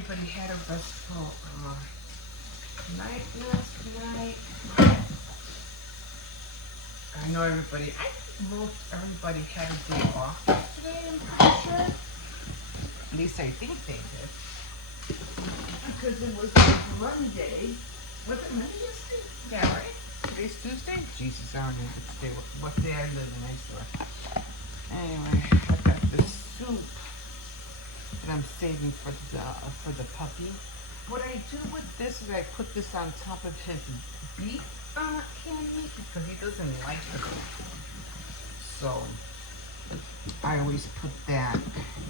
everybody had a restful night last night. I know everybody, I think most everybody had a day off yesterday, I'm pretty sure. At least I think they did. Because it was Monday. Was it Monday yesterday? Yeah, right? Today's Tuesday? Jesus, I don't know what day I live in, I swear. Anyway, I got this soup that I'm saving for the puppy. What I do with this is I put this on top of his beef candy because he doesn't like it. So I always put that,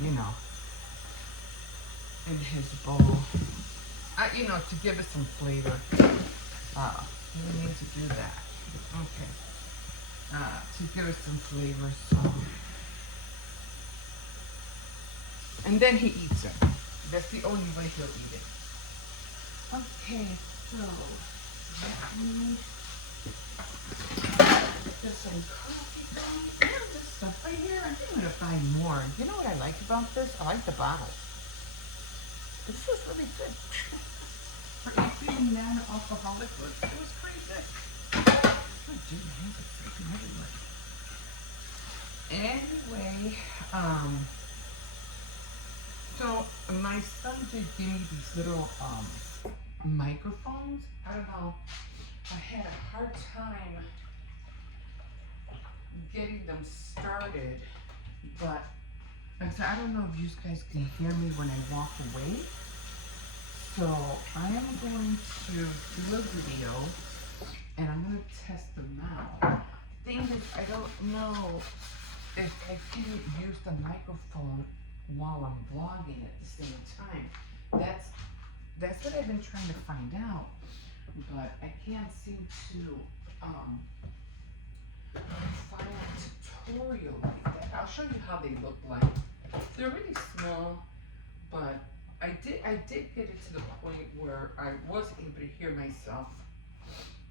you know, in his bowl. You know, to give it some flavor. We need to do that. Okay. To give it some flavor, so. And then he eats it. That's the only way he'll eat it. Okay, so let me get some coffee going. And this stuff right here, I think I'm gonna buy more. You know what I like about this? I like the bottle. This is really good. For it being non-alcoholic, it was pretty good. Oh, gee, my hands are freaking everywhere. Anyway, so my son did give me these little microphones. I don't know. I had a hard time getting them started, but so I don't know if you guys can hear me when I walk away. So I am going to do a video and I'm going to test them out. Thing is, I don't know if I can use the microphone while I'm vlogging at the same time. That's what I've been trying to find out, but I can't seem to find a tutorial like that. I'll show you how they look like. They're really small, but I did get it to the point where I was able to hear myself,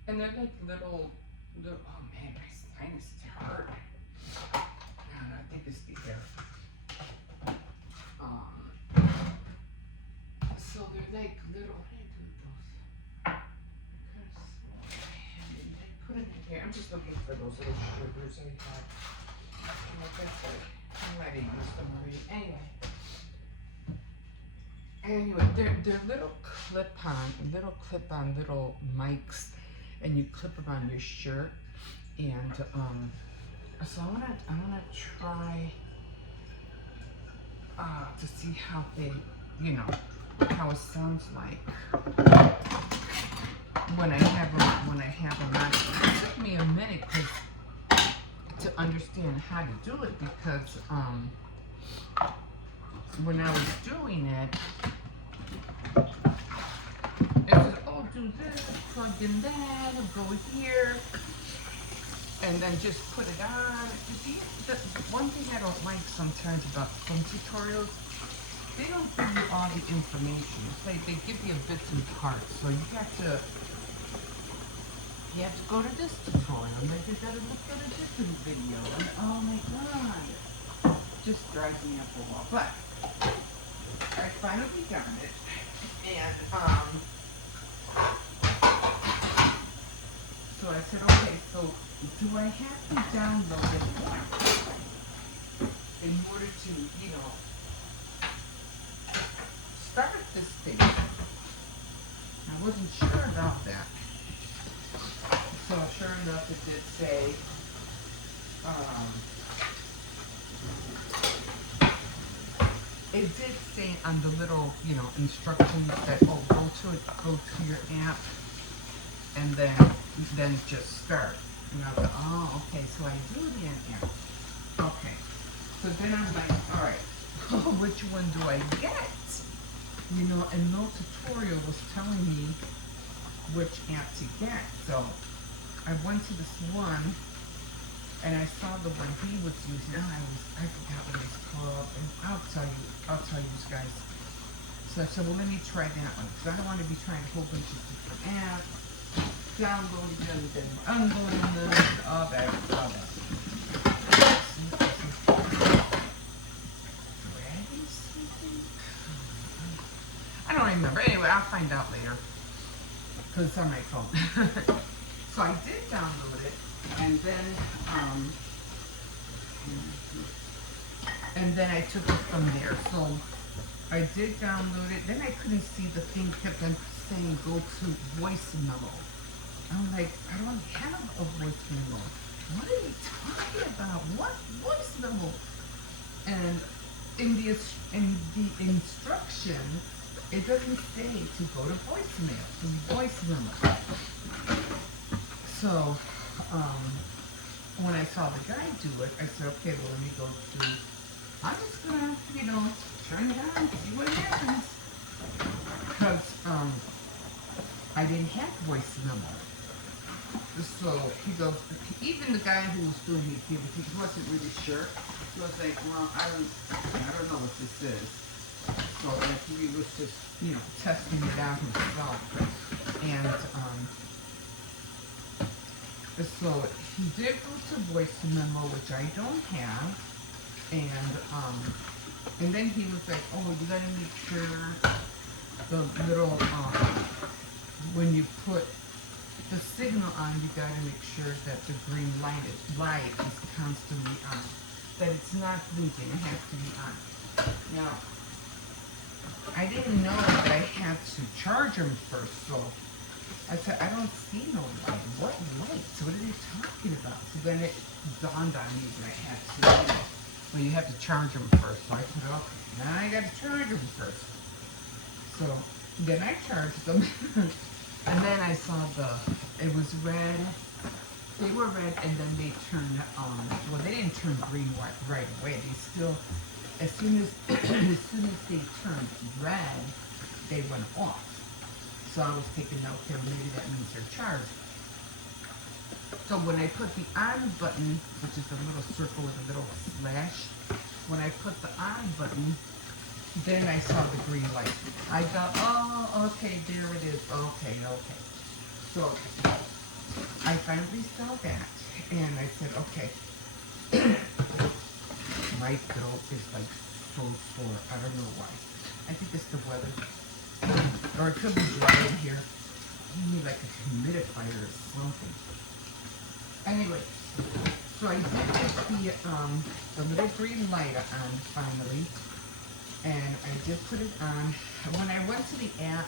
and they're like little. Oh man, my sinus hurt. I think it's the air. So they're like little. What do I do with those? I put it in here. I'm just looking for those little sugars I had. Like I said, I might have used them already. Anyway, they're little clip-on little mics, and you clip them on your shirt. And so I'm gonna try to see how they, you know, how it sounds like when I have them on. It took me a minute to understand how to do it because when I was doing it, it said, oh, do this, plug in that, go here, and then just put it on. You see, the one thing I don't like sometimes about some tutorials, they don't give you all the information. It's like they give you bits and parts, so you have to go to this tutorial, and then you gotta look at a different video, and oh my god, just drives me up a wall. But I finally got it, and so I said, okay, so do I have to download it in order to, you know, start this thing? I wasn't sure about that. So sure enough, it did say, on the little, you know, instructions that, oh, go to your app, and then just start. And I was like, oh, okay, so I do the app. Okay. So then I'm like, all right, which one do I get? You know, and no tutorial was telling me which app to get. So I went to this one, and I saw the one he was using. I forgot what it's called, and I'll tell you guys. So I said, well, let me try that one, because I don't want to be trying a whole bunch of different apps, downloading them, then unloading them, all that. I remember. Anyway, I'll find out later because it's on my phone. So I did download it, and um, then I took it from there. So I did download it. Then I couldn't see the thing kept on saying go to voice memo. I'm like, I don't have a voice memo. What are you talking about? What voice memo? And in the instruction, it doesn't say to go to voicemail, to voice memo. So, when I saw the guy do it, I said, okay, well, let me go to, I'm just gonna, turn it on, see what happens. Because, I didn't have voice memo. So he goes, even the guy who was doing it, he wasn't really sure. He was like, well, I don't know what this is. So like he was just, testing it out himself. And so he did go to voice memo, which I don't have. And then he was like, oh, you gotta make sure the little when you put the signal on, you gotta make sure that the green light is constantly on. That it's not blinking, it has to be on. Now, I didn't know that I had to charge them first, so I said, I don't see no light. What lights? What are they talking about? So then it dawned on me that I had to, well, you have to charge them first. So I said, okay, now I gotta charge them first. So then I charged them. And then I saw it was red, they were red, and then they turned, well, they didn't turn green right away. They still, as soon as they turned red, they went off. So I was thinking, okay, maybe that means they're charged. So when I put the on button, which is a little circle with a little slash, when I put the on button, then I saw the green light. I thought, oh, okay, there it is. Okay. So I finally saw that, and I said, okay. My throat is like so sore. I don't know why. I think it's the weather. Or it could be dry in here. You need like a humidifier or something. Anyway, so I did get the little green light on finally. And I did put it on. When I went to the app,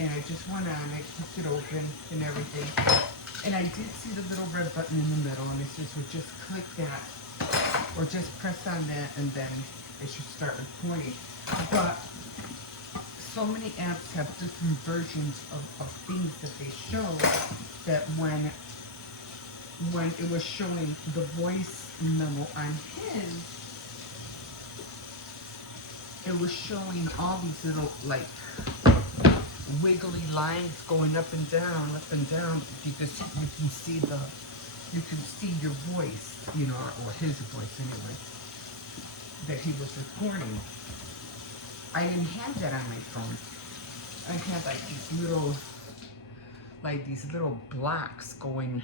and I just went on, I clicked it open and everything. And I did see the little red button in the middle, and it says, well, just click that, or just press on that, and then it should start recording. But so many apps have different versions of things that they show, that when it was showing the voice memo on his, it was showing all these little like wiggly lines going up and down, because you can see your voice, or his voice anyway, that he was recording. I didn't have that on my phone. I had like these little blocks going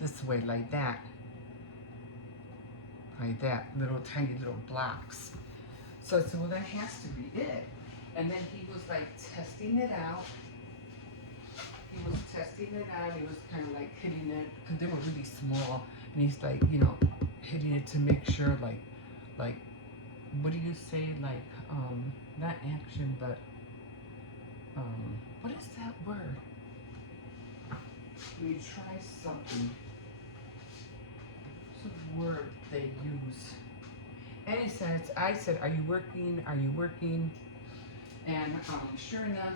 this way, like that, little tiny little blocks. So I said, well, that has to be it. And then he was like testing it out. He was kind of like hitting it, because they were really small. And he's like, hitting it to make sure, like, what do you say? Like, not action, but, what is that word? Let me try something. What's the word they use? And I said, are you working? Are you working? And sure enough,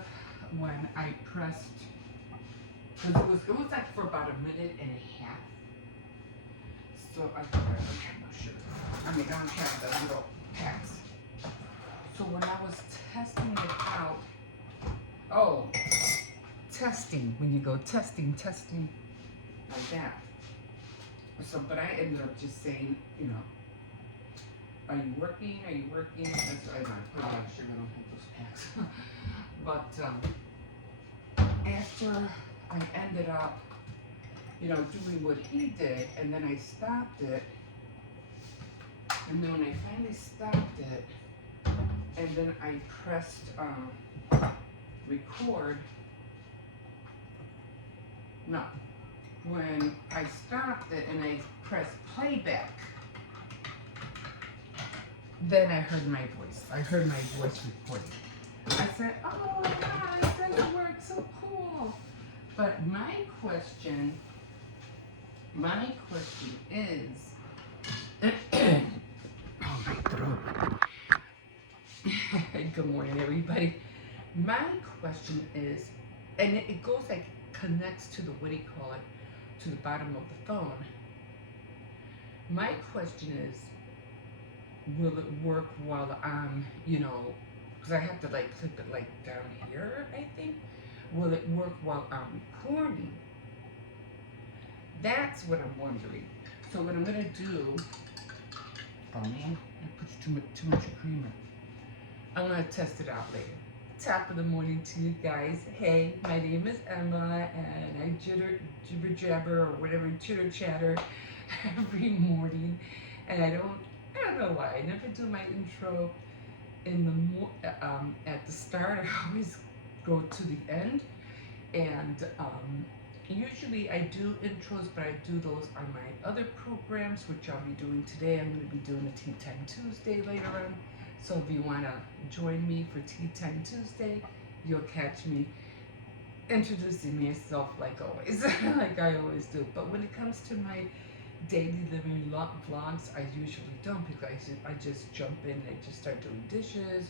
when I pressed, because it was like for about a minute and a half. So I thought I don't have no sugar. I don't have the little packs. So when I was testing it out, testing, when you go testing like that. So, but I ended up just saying, are you working? Are you working? That's why I put on sugar. I don't have those packs. But after I ended up, doing what he did, and then I stopped it, and then when I finally stopped it, and then I pressed record. No, when I stopped it and I pressed playback, then I heard my voice. I heard my voice recording. I said, oh wow, it does work, so cool. But my question is, oh, my throat. Good morning, everybody. My question is, and it goes like, connects to the, what do you call it, to the bottom of the phone. My question is, will it work while I'm, because I have to like clip it like down here, I think. Will it work while I'm recording? That's what I'm wondering. So what I'm gonna do, oh man, I put too much creamer. I'm gonna test it out later. Top of the morning to you guys. Hey, my name is Emma, and I jibber jabber or whatever, chitter chatter every morning. And I don't know why. I never do my intro in the at the start. I always go to the end. And usually I do intros, but I do those on my other programs, which I'll be doing today. I'm going to be doing a Tea Time Tuesday later on. So if you want to join me for Tea Time Tuesday, you'll catch me introducing myself like always, like I always do. But when it comes to my daily living vlogs, I usually don't, because I just jump in and I just start doing dishes,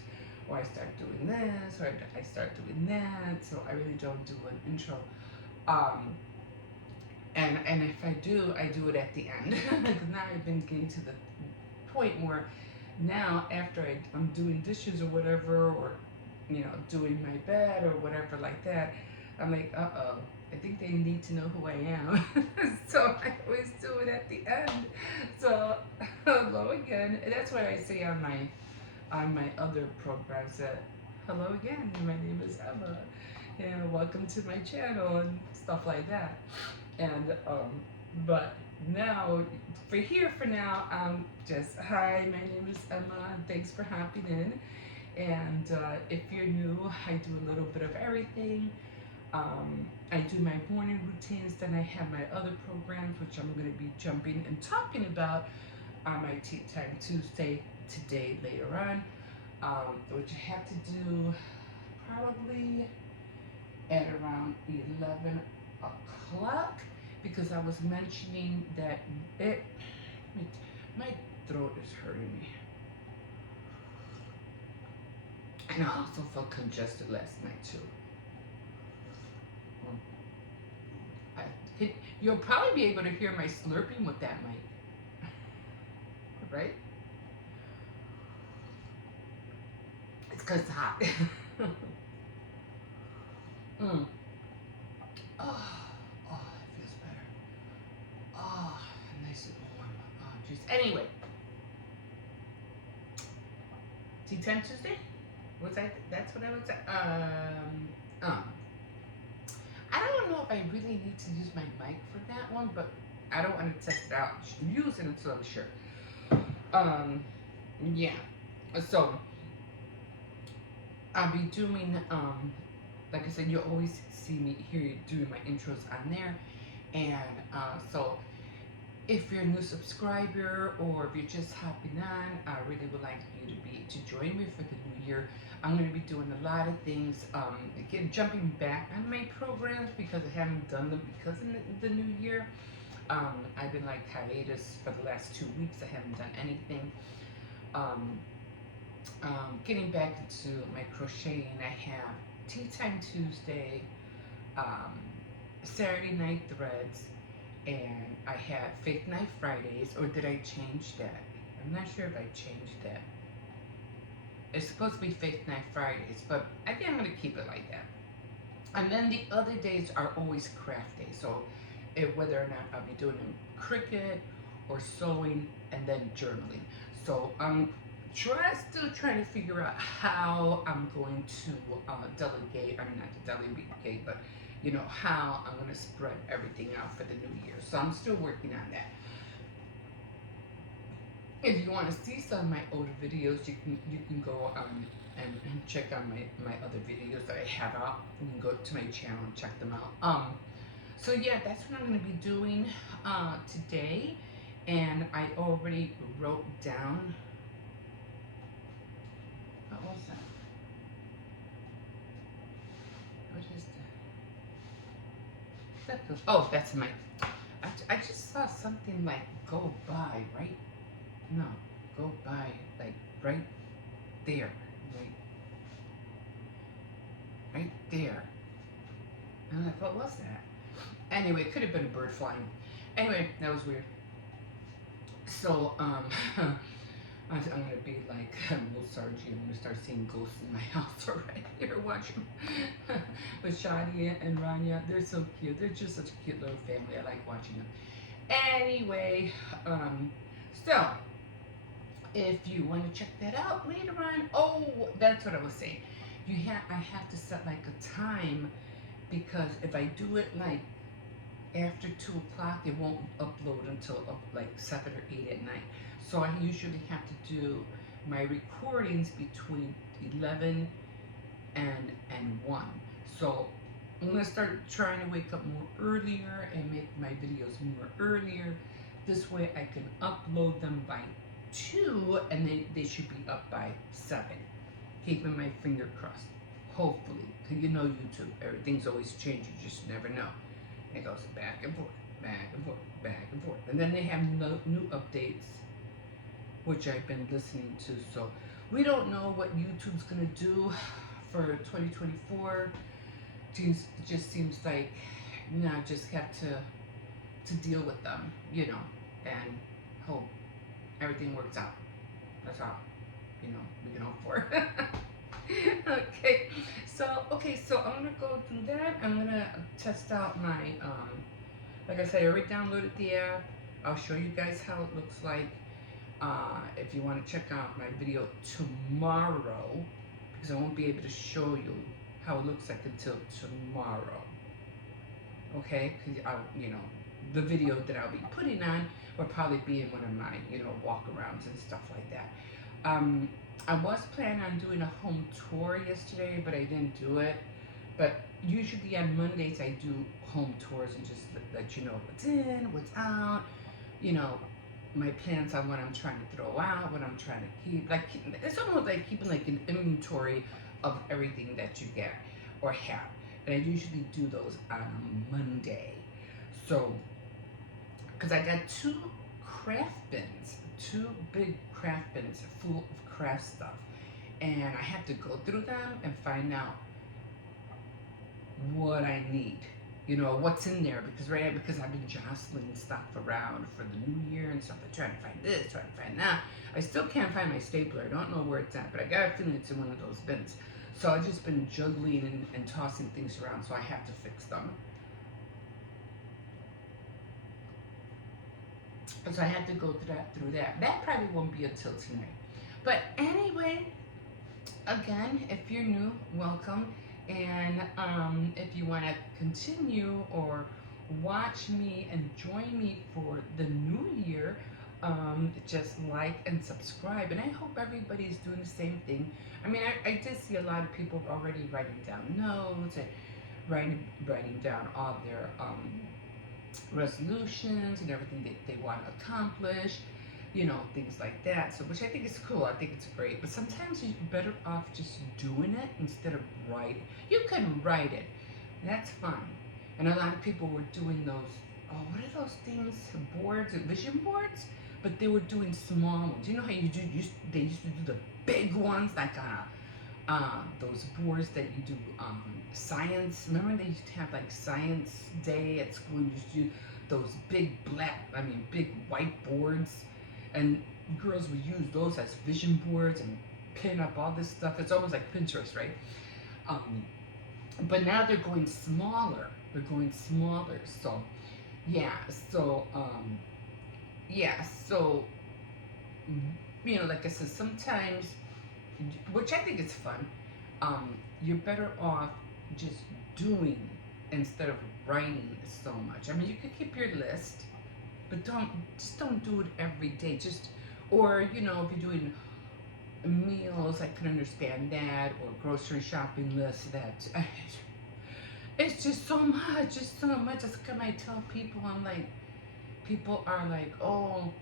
or I start doing this, or I start doing that. So I really don't do an intro. And if I do it at the end. Because now I've been getting to the point where now after I'm doing dishes or whatever, or doing my bed or whatever like that, I'm like, I think they need to know who I am. So I always do it at the end. So hello again. And that's what I say on my other programs, that hello again, my name is Emma, and welcome to my channel and stuff like that. And but now for now, just hi, my name is Emma, thanks for hopping in. And if you're new, I do a little bit of everything. I do my morning routines, then I have my other programs, which I'm going to be jumping and talking about on my Tea Time Tuesday today later on, which I have to do probably at around 11 o'clock, because I was mentioning that my throat is hurting me. And I also felt congested last night too. You'll probably be able to hear my slurping with that mic, right? It's because it's hot. Oh, it feels better. Oh, nice and warm. Oh, jeez. Anyway, Tea Time Tuesday? That's what I was at. I don't know if I really need to use my mic for that one, but I don't want to test it out. Use it until I'm sure. Yeah. So I'll be doing, like I said, you'll always see me here doing my intros on there. And so if you're a new subscriber, or if you're just hopping on, I really would like you to join me for the new year. I'm going to be doing a lot of things, again, jumping back on my programs, because I haven't done them because of the new year. I've been like hiatus for the last 2 weeks. I haven't done anything. Getting back into my crocheting, I have Tea Time Tuesday, Saturday Night Threads, and I have Faith Night Fridays. Or did I change that? I'm not sure if I changed that. It's supposed to be Faith Night Fridays, but I think I'm going to keep it like that. And then the other days are always craft days. So whether or not I'll be doing Cricut or sewing, and then journaling. So I'm still trying to figure out how I'm going to delegate. I mean, not to delegate, but how I'm going to spread everything out for the new year. So I'm still working on that. If you want to see some of my older videos, you can go and check out my other videos that I have out. You can go to my channel and check them out. So yeah, that's what I'm gonna be doing today, and I already wrote down. What was that? What is that? Oh, that's my. I just saw something like go by, right? No, go by, like right there, right, right there. And I'm like, what was that? Anyway, it could have been a bird flying. Anyway, that was weird. So, I'm gonna be like Sargi. I'm gonna start seeing ghosts in my house already. You're watching with Shadia and Rania. They're so cute. They're just such a cute little family. I like watching them. Anyway, so if you want to check that out later on, oh, that's what I was saying. I have to set like a time, because if I do it like after 2 o'clock, it won't upload until like 7 or 8 at night. So I usually have to do my recordings between 11 and 1. So I'm gonna start trying to wake up more earlier and make my videos more earlier. This way I can upload them by 2, and they should be up by 7. Keeping my finger crossed. Hopefully, because you know YouTube, everything's always changing. You just never know. It goes back and forth, back and forth, back and forth. And then they have new updates, which I've been listening to. So we don't know what YouTube's gonna do for 2024. It just seems like, I just have to deal with them, and hope everything works out. That's all, we can hope for. So I'm gonna go do that. I'm gonna test out my like I said, I already downloaded the app. I'll show you guys how it looks like. If you want to check out my video tomorrow, because I won't be able to show you how it looks like until tomorrow. Okay, because the video that I'll be putting on will probably be in one of my walk-arounds and stuff like that. I was planning on doing a home tour yesterday, but I didn't do it. But usually on Mondays I do home tours and just let you know what's in, what's out, my plans on what I'm trying to throw out, what I'm trying to keep. It's almost like keeping like an inventory of everything that you get or have. And I usually do those on a Monday. So, because I got 2 big craft bins full of craft stuff, and I have to go through them and find out what I need, what's in there, because I've been jostling stuff around for the new year and stuff. I'm trying to find this, trying to find that. I still can't find my stapler. I don't know where it's at, but I got a feeling it's in one of those bins. So I've just been juggling and tossing things around, so I have to fix them. So I have to go through that. That probably won't be until tonight. But anyway, again, if you're new, welcome. And if you want to continue or watch me and join me for the new year, just like and subscribe. And I hope everybody's doing the same thing. I mean, I did see a lot of people already writing down notes and writing down all their resolutions and everything they want to accomplish, things like that. So, which I think is cool. I think it's great. But sometimes you're better off just doing it instead of writing. You can write it, that's fine. And a lot of people were doing those. Oh, what are those things? Boards, vision boards. But they were doing small ones. You know how they used to do the big ones, like those boards that you do science. Remember they used to have like science day at school. You used to do those big white boards, and girls would use those as vision boards and pin up all this stuff. It's almost like Pinterest, right? But now they're going smaller. So yeah. So like I said, sometimes, which I think is fun, you're better off just doing instead of writing so much. I mean, you could keep your list, but don't do it every day. Just Or, you know, if you're doing meals, I can understand that, or grocery shopping lists. That it's just so much. It's so much. It's like I tell people, I'm like, people are like, oh,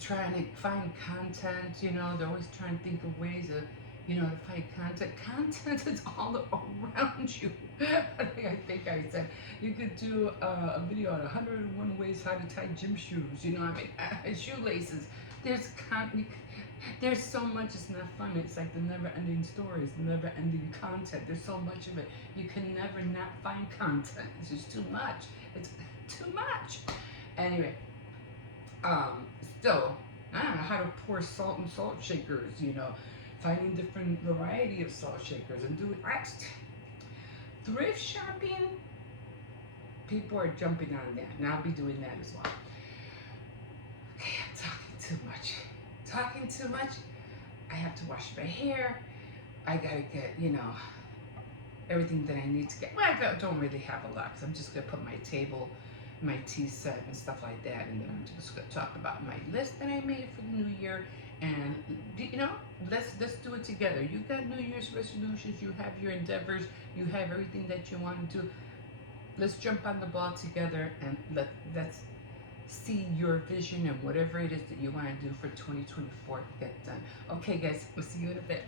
trying to find content. You know, they're always trying to think of ways of, you know, to find content. Content is all around you. I think I said you could do a video on 101 ways how to tie gym shoes. You know, I mean, shoelaces. There's there's so much. It's not fun. It's like the never-ending stories, the never-ending content. There's so much of it. You can never not find content. It's just too much. It's too much. Anyway, still, I don't know how to pour salt in salt shakers. You know, finding different variety of salt shakers and doing thrift shopping. People are jumping on that, and I'll be doing that as well. Okay, I'm talking too much. Talking too much. I have to wash my hair. I gotta get, you know, everything that I need to get. Well, I don't really have a lot, because I'm just gonna put my table, my tea set, and stuff like that, and then I'm just gonna talk about my list that I made for the new year. And you know, let's do it together. You got New Year's resolutions. You have your endeavors. You have everything that you want to do. Let's jump on the ball together, and let's see your vision and whatever it is that you want to do for 2024 to get done. Okay, guys, we'll see you in a bit.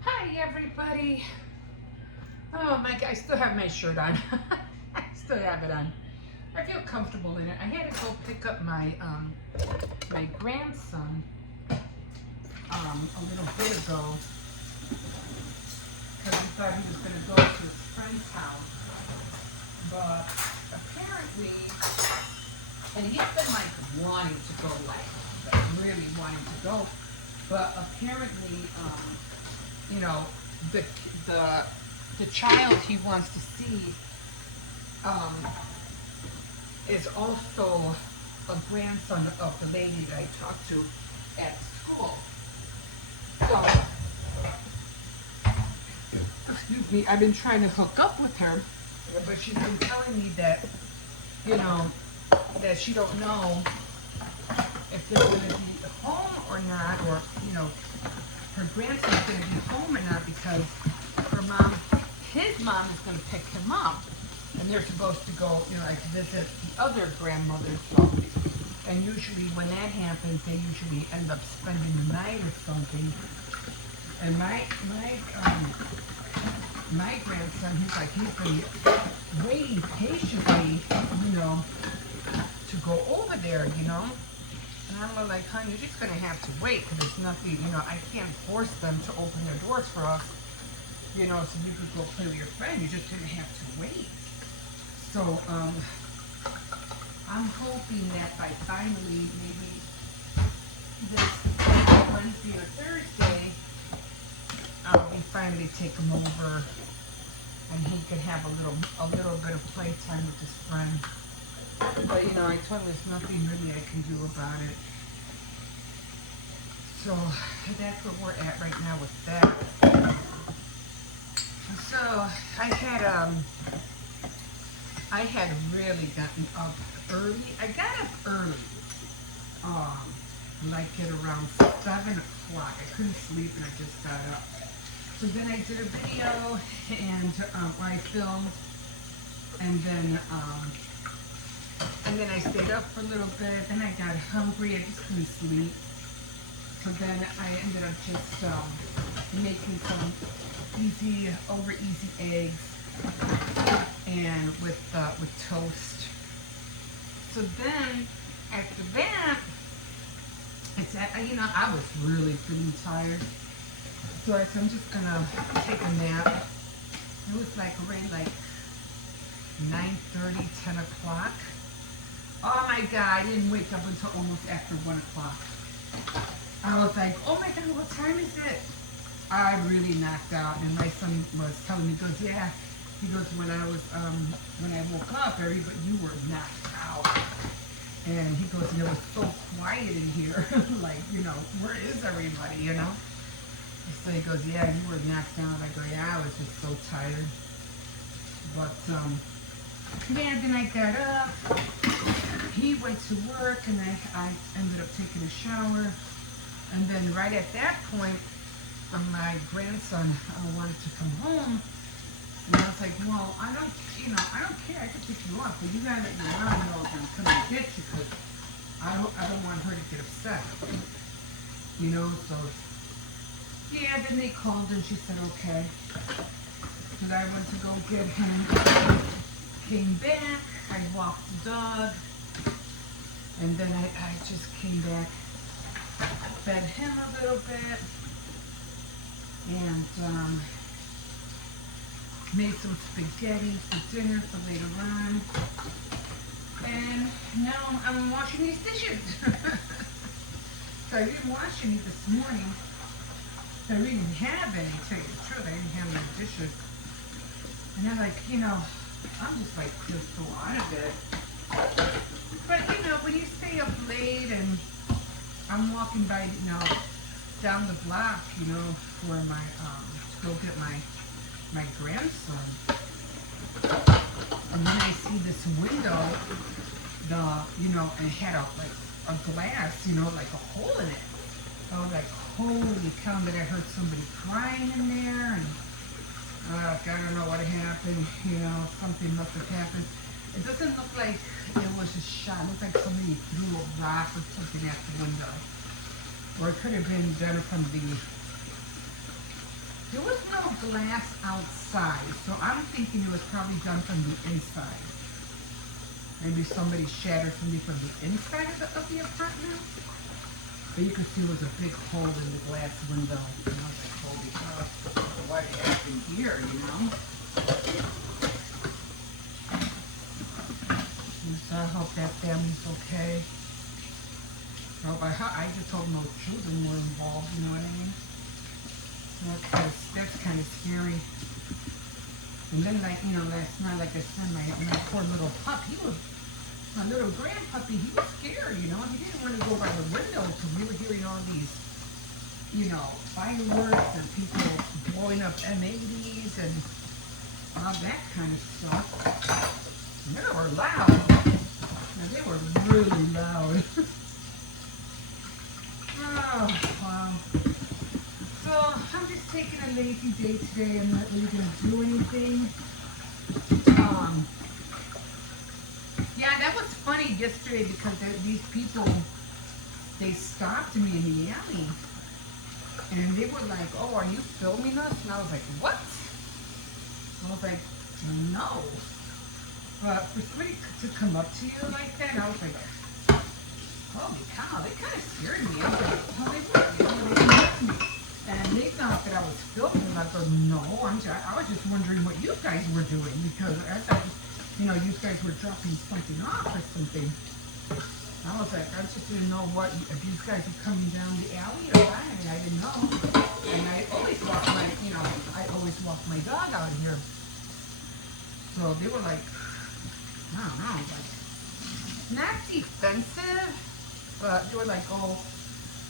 Hi, everybody. Oh my God, I still have my shirt on. I still have it on. I feel comfortable in it. I had to go pick up my my grandson a little bit ago, because we thought he was going to go to his friend's house. But apparently, and he's been like wanting to go, like really wanting to go. But apparently, you know, the child he wants to see is also a grandson of the lady that I talked to at school. So, excuse me, I've been trying to hook up with her, but she's been telling me that, you know, that she don't know if they're going to be home or not, or, you know, her grandson's going to be home or not, because his mom is going to pick him up, and they're supposed to go, you know, like visit the other grandmother. So, and usually when that happens, they usually end up spending the night or something. And my grandson, he's been waiting patiently, you know, to go over there, you know. And I'm like, honey, you're just gonna have to wait, because there's nothing, you know, I can't force them to open their doors for us, you know, so you could go play with your friend. You're just gonna have to wait. So, I'm hoping that by finally, maybe this Wednesday or Thursday, we finally take him over, and he can have a little bit of playtime with his friend. But you know, I told him there's nothing really I can do about it. So that's where we're at right now with that. So I had really gotten up early. I got up early, like at around 7 o'clock. I couldn't sleep, and I just got up. So then I did a video, and I filmed, and then I stayed up for a little bit. Then I got hungry. I just couldn't sleep. So then I ended up just making some easy eggs, and with toast. So then after that, you know, I was really feeling tired. So I said, I'm just gonna take a nap. It was like around like 9:30, 10 o'clock. Oh my God, I didn't wake up until almost after 1 o'clock. I was like, oh my God, what time is it? I really knocked out, and my son was telling me, he goes, yeah. He goes, when I woke up, everybody, you were knocked out. And he goes, and it was so quiet in here. Like, you know, where is everybody, you know? So he goes, yeah, you were knocked out. I go, yeah, I was just so tired. But, yeah, then I got up. He went to work, and I ended up taking a shower. And then right at that point, my grandson wanted to come home. And I was like, well, I don't care. I can pick you up, but you gotta let your mom know if I'm coming to get you, because I don't want her to get upset. So yeah. Then they called and she said okay. And I went to go get him. Came back. I walked the dog, and then I just came back, fed him a little bit, and made some spaghetti for dinner for later on. And now I'm washing these dishes. So I didn't wash any this morning. I didn't have any, to tell you the truth. I didn't have any dishes. And I'm like, I'm just like just so out of it. But when you stay up late and I'm walking by, down the block, for my to go get my grandson, and then I see this window, and it had a glass, like a hole in it. I was like, holy cow! That I heard somebody crying in there, and I don't know what happened. Something must have happened. It doesn't look like it was a shot. It looks like somebody threw a rock or something at the window, or it could have been done from the. There was no glass outside, so I'm thinking it was probably done from the inside. Maybe somebody shattered something from the inside of the apartment. But you could see there was a big hole in the glass window. And I was like, holy cow, what happened here, So I hope that family's okay. I just hope no children were involved, you know what I mean? Because that's kind of scary. And then, last night, like I said, my poor little pup, my little grandpuppy, he was scared, He didn't want to go by the window because we were hearing all these, fireworks and people blowing up M80s and all that kind of stuff. And they were loud. Now, they were really loud. Oh, wow. So, I'm just taking a lazy day today. I'm not really going to do anything. Yeah, that was funny yesterday because these people, they stopped me in the alley. And they were like, oh, are you filming us? And I was like, what? I was like, no. But for somebody to come up to you like that, I was like, holy cow, they kind of scared me. I was like, oh, they were. They came up to me. And they thought that I was filming. I go, no, I was just wondering what you guys were doing because I thought, you guys were dropping something off or something. I was like, I just didn't know if you guys were coming down the alley or what. I didn't know. And I always walk my dog out here. So they were like, I don't know, like, not defensive, but they were like, oh,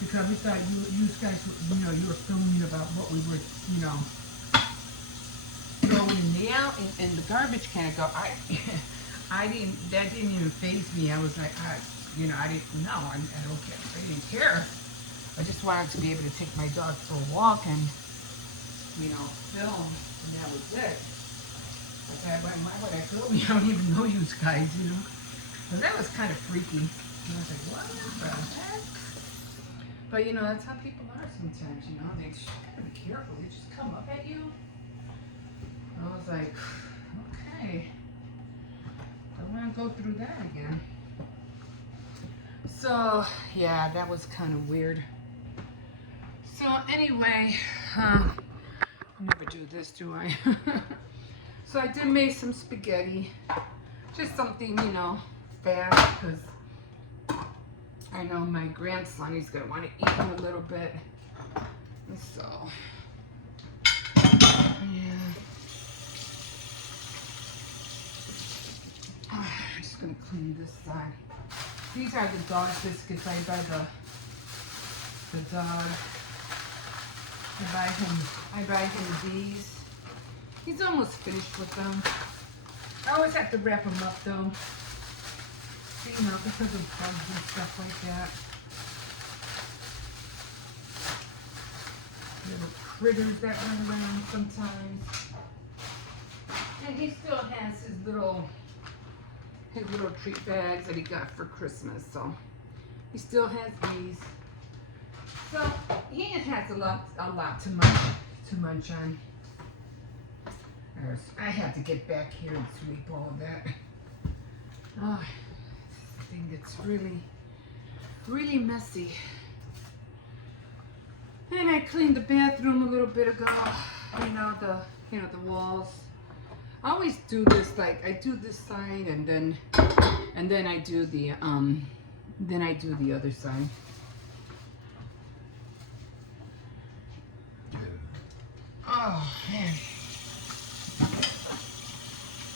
because we thought you guys, you were filming about what we were, throwing in the garbage can. I go, that didn't even faze me. I was like, I didn't know. I don't care. I didn't care. I just wanted to be able to take my dog for a walk and, film, and that was it. Why would I film you? I don't even know you guys, But that was kind of freaky. And I was like, what the heck? But, that's how people are sometimes, They just gotta be careful. They just come up at you. I was like, okay. Don't want to go through that again. So, yeah, that was kind of weird. So, anyway, I never do this, do I? So, I did make some spaghetti. Just something, fast, because I know my grandson, he's going to want to eat in a little bit. And so, yeah. I'm just going to clean this side. These are the dog biscuits I buy the dog. I buy him these. He's almost finished with them. I always have to wrap them up though. See, you know, because of bugs and stuff like that. Little critters that run around sometimes. And he still has his little treat bags that he got for Christmas. So he still has these. So he has a lot to munch on. I have to get back here and sweep all of that. Oh, I think it's really messy. And I cleaned the bathroom a little bit ago. You know, the walls. I always do this, like I do this side and then I do the other side. Oh man.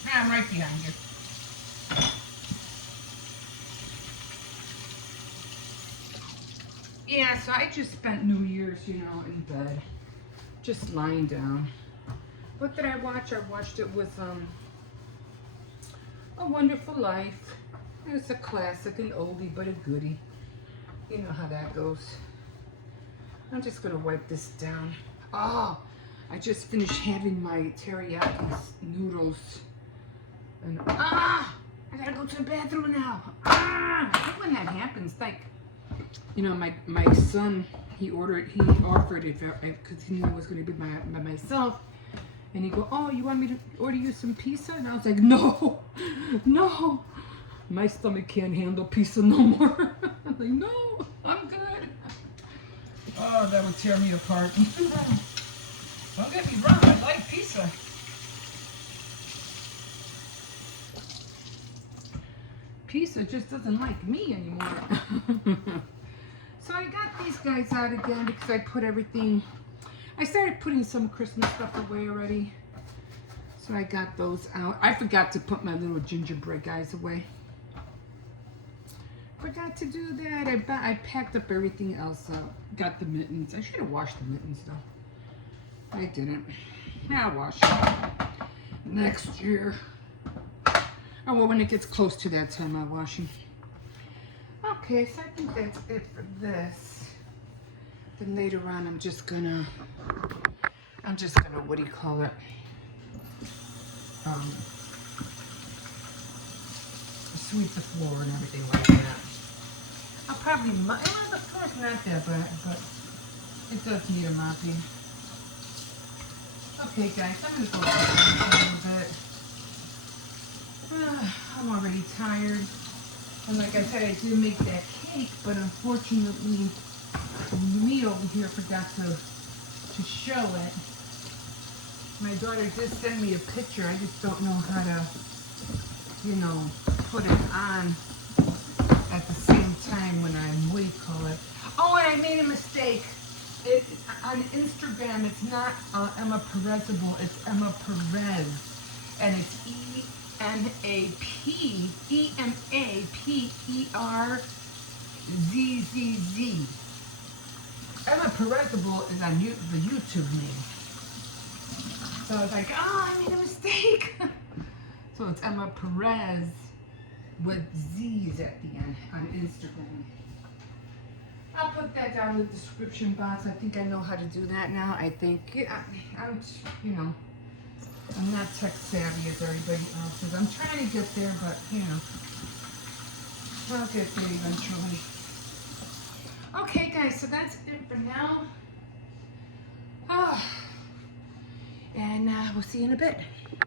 Now I'm right behind you. Yeah, so I just spent New Year's, you know, in bed, just lying down. What did I watch? I watched it with A Wonderful Life. It's a classic, an oldie but a goodie. You know how that goes. I'm just gonna wipe this down. Oh, I just finished having my teriyaki noodles. And I gotta go to the bathroom now. I hate when that happens. Like, you know, my son, he offered it because he knew I was gonna be by myself. And he go, oh, you want me to order you some pizza? And I was like, no, no. My stomach can't handle pizza no more. I'm like, no, I'm good. Oh, that would tear me apart. Don't get me wrong, I like pizza. Pizza just doesn't like me anymore. So I got these guys out again because I put everything, I started putting some Christmas stuff away already. So I got those out. I forgot to put my little gingerbread guys away. Forgot to do that. I packed up everything else up. Got the mittens. I should have washed the mittens though. I didn't. I'll wash them next year. Oh, well, when it gets close to that time, I'll wash them. Okay, so I think that's it for this. Then later on, I'm just gonna, what do you call it? Sweep the floor and everything like that. I'll probably, the floor's not that bad, but it does need a mopping. Okay, guys, I'm gonna go a little bit. I'm already tired. And like I said, I did make that cake, but unfortunately, me over here forgot to show it. My daughter did send me a picture. I just don't know how to, you know, put it on at the same time when I'm, what do you call it? Oh, and I made a mistake. On Instagram, it's not Emma Perezable, it's Emma Perez. And it's EMAPERZZZ. Emma Perezable is on the YouTube name. So I was like, oh, I made a mistake. So it's Emma Perez with Z's at the end on Instagram. I'll put that down in the description box. I think I know how to do that now. I think, I'm, you know, I'm not tech savvy as everybody else is. I'm trying to get there, but, you know, I'll get there eventually. Okay, guys, so that's it for now. Oh, and we'll see you in a bit.